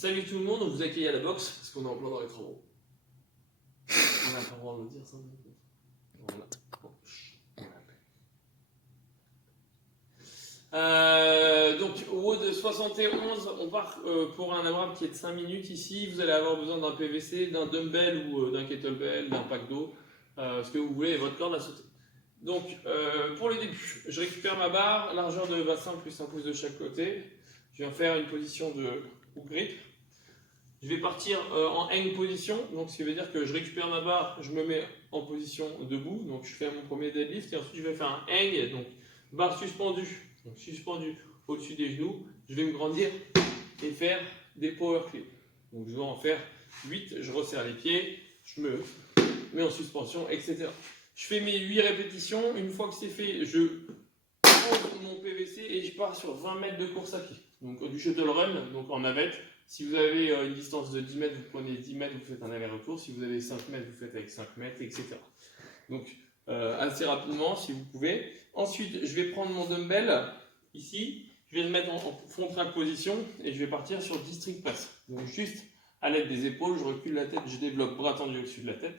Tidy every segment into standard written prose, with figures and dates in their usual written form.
Salut tout le monde, on vous accueille à la boxe parce qu'on est en plein dans les travaux. On n'a pas le droit de le dire ça. Donc au haut de 71, on part pour un AMRAP qui est de 5 minutes ici. Vous allez avoir besoin d'un PVC, d'un dumbbell ou d'un kettlebell, d'un pack d'eau, ce que vous voulez, et votre corde à sauter. Donc pour le début, je récupère ma barre, largeur de bassin plus un pouce de chaque côté. Je viens faire une position de grip. Je vais partir en hang position, donc ce qui veut dire que je récupère ma barre, je me mets en position debout, donc je fais mon premier deadlift et ensuite je vais faire un hang, donc barre suspendue, donc suspendue au-dessus des genoux. Je vais me grandir et faire des power clean. Donc je vais en faire 8, je resserre les pieds, je me mets en suspension, etc. Je fais mes 8 répétitions, une fois que c'est fait, je pose mon PVC et je pars sur 20 mètres de course à pied. Donc du shuttle run, donc en navette. Si vous avez une distance de 10 mètres, vous prenez 10 mètres, vous faites un aller-retour. Si vous avez 5 mètres, vous faites avec 5 mètres, etc. Donc assez rapidement si vous pouvez. Ensuite, je vais prendre mon dumbbell ici. Je vais le mettre en front track position et je vais partir sur district press. Donc juste à l'aide des épaules, je recule la tête, je développe bras tendu au-dessus de la tête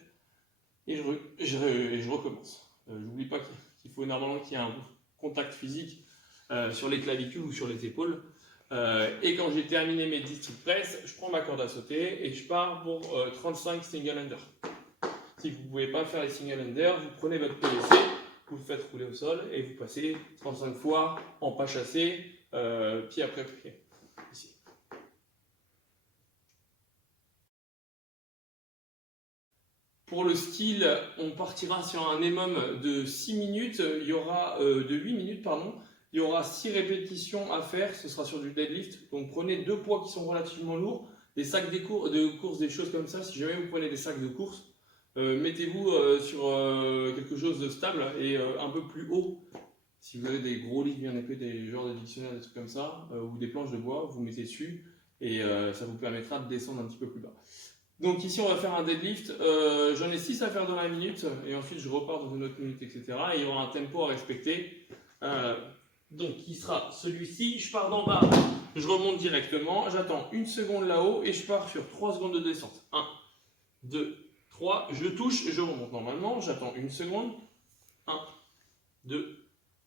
et je recommence. J'oublie pas qu'il faut normalement qu'il y ait un contact physique sur les clavicules ou sur les épaules. Et quand j'ai terminé mes district press, je prends ma corde à sauter et je pars pour 35 single under. Si vous ne pouvez pas faire les single under, vous prenez votre PVC, vous le faites rouler au sol et vous passez 35 fois en pas chassé, pied après pied. Ici. Pour le skill, on partira sur un minimum de 6 minutes, de 8 minutes, pardon. Il y aura 6 répétitions à faire, ce sera sur du deadlift. Donc prenez 2 poids qui sont relativement lourds, des sacs de course, des choses comme ça. Si jamais vous prenez des sacs de course, mettez-vous sur quelque chose de stable et un peu plus haut. Si vous avez des gros lits bien épais, des genres de dictionnaires, des trucs comme ça, ou des planches de bois, vous mettez dessus et ça vous permettra de descendre un petit peu plus bas. Donc ici on va faire un deadlift, j'en ai 6 à faire dans la minute et ensuite je repars dans une autre minute, etc. Et il y aura un tempo à respecter. Donc qui sera celui-ci, je pars d'en bas, je remonte directement, j'attends 1 seconde là-haut et je pars sur 3 secondes de descente. 1, 2, 3, je touche et je remonte normalement, j'attends 1 seconde, 1, 2,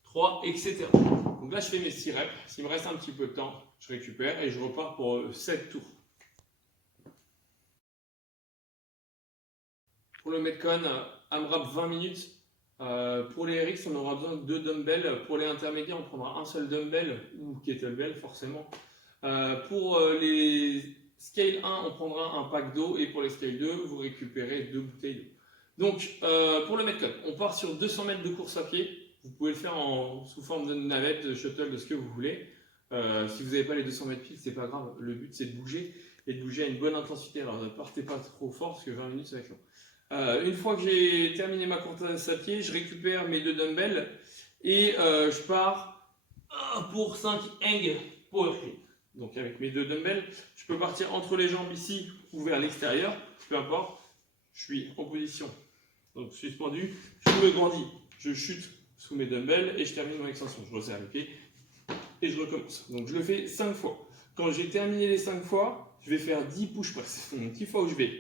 3, etc. Donc là je fais mes 6 reps, s'il me reste un petit peu de temps, je récupère et je repars pour 7 tours. Pour le Metcon, AMRAP 20 minutes. Pour les RX, on aura besoin de 2 dumbbells. Pour les intermédiaires, on prendra un seul dumbbell ou kettlebell forcément. Pour les scale 1, on prendra un pack d'eau et pour les scale 2, vous récupérez 2 bouteilles d'eau. Donc pour le Metcon, on part sur 200 mètres de course à pied. Vous pouvez le faire sous forme de navette, de shuttle, de ce que vous voulez. Si vous n'avez pas les 200 mètres pile, c'est pas grave. Le but c'est de bouger et de bouger à une bonne intensité. Alors ne partez pas trop fort parce que 20 minutes ça va être long. Une fois que j'ai terminé ma course à pied, je récupère mes 2 dumbbells et je pars pour 5 hang power clean. Donc avec mes 2 dumbbells, je peux partir entre les jambes ici ou vers l'extérieur, peu importe. Je suis en position, donc suspendu, je me grandis, je chute sous mes dumbbells et je termine mon extension. Je resserre les pieds et je recommence. Donc je le fais 5 fois. Quand j'ai terminé les 5 fois, je vais faire 10 push press. Donc 10 fois où je vais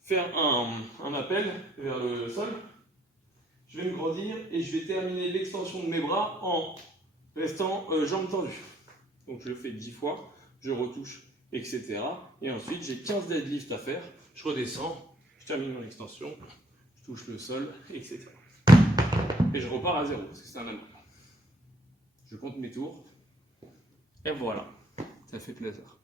faire un appel vers le sol, je vais me grandir et je vais terminer l'extension de mes bras en restant jambes tendues. Donc je le fais 10 fois, je retouche, etc. Et ensuite j'ai 15 deadlifts à faire, je redescends, je termine mon extension, je touche le sol, etc. Et je repars à 0 parce que c'est un AMRAP. Je compte mes tours et voilà, ça fait plaisir.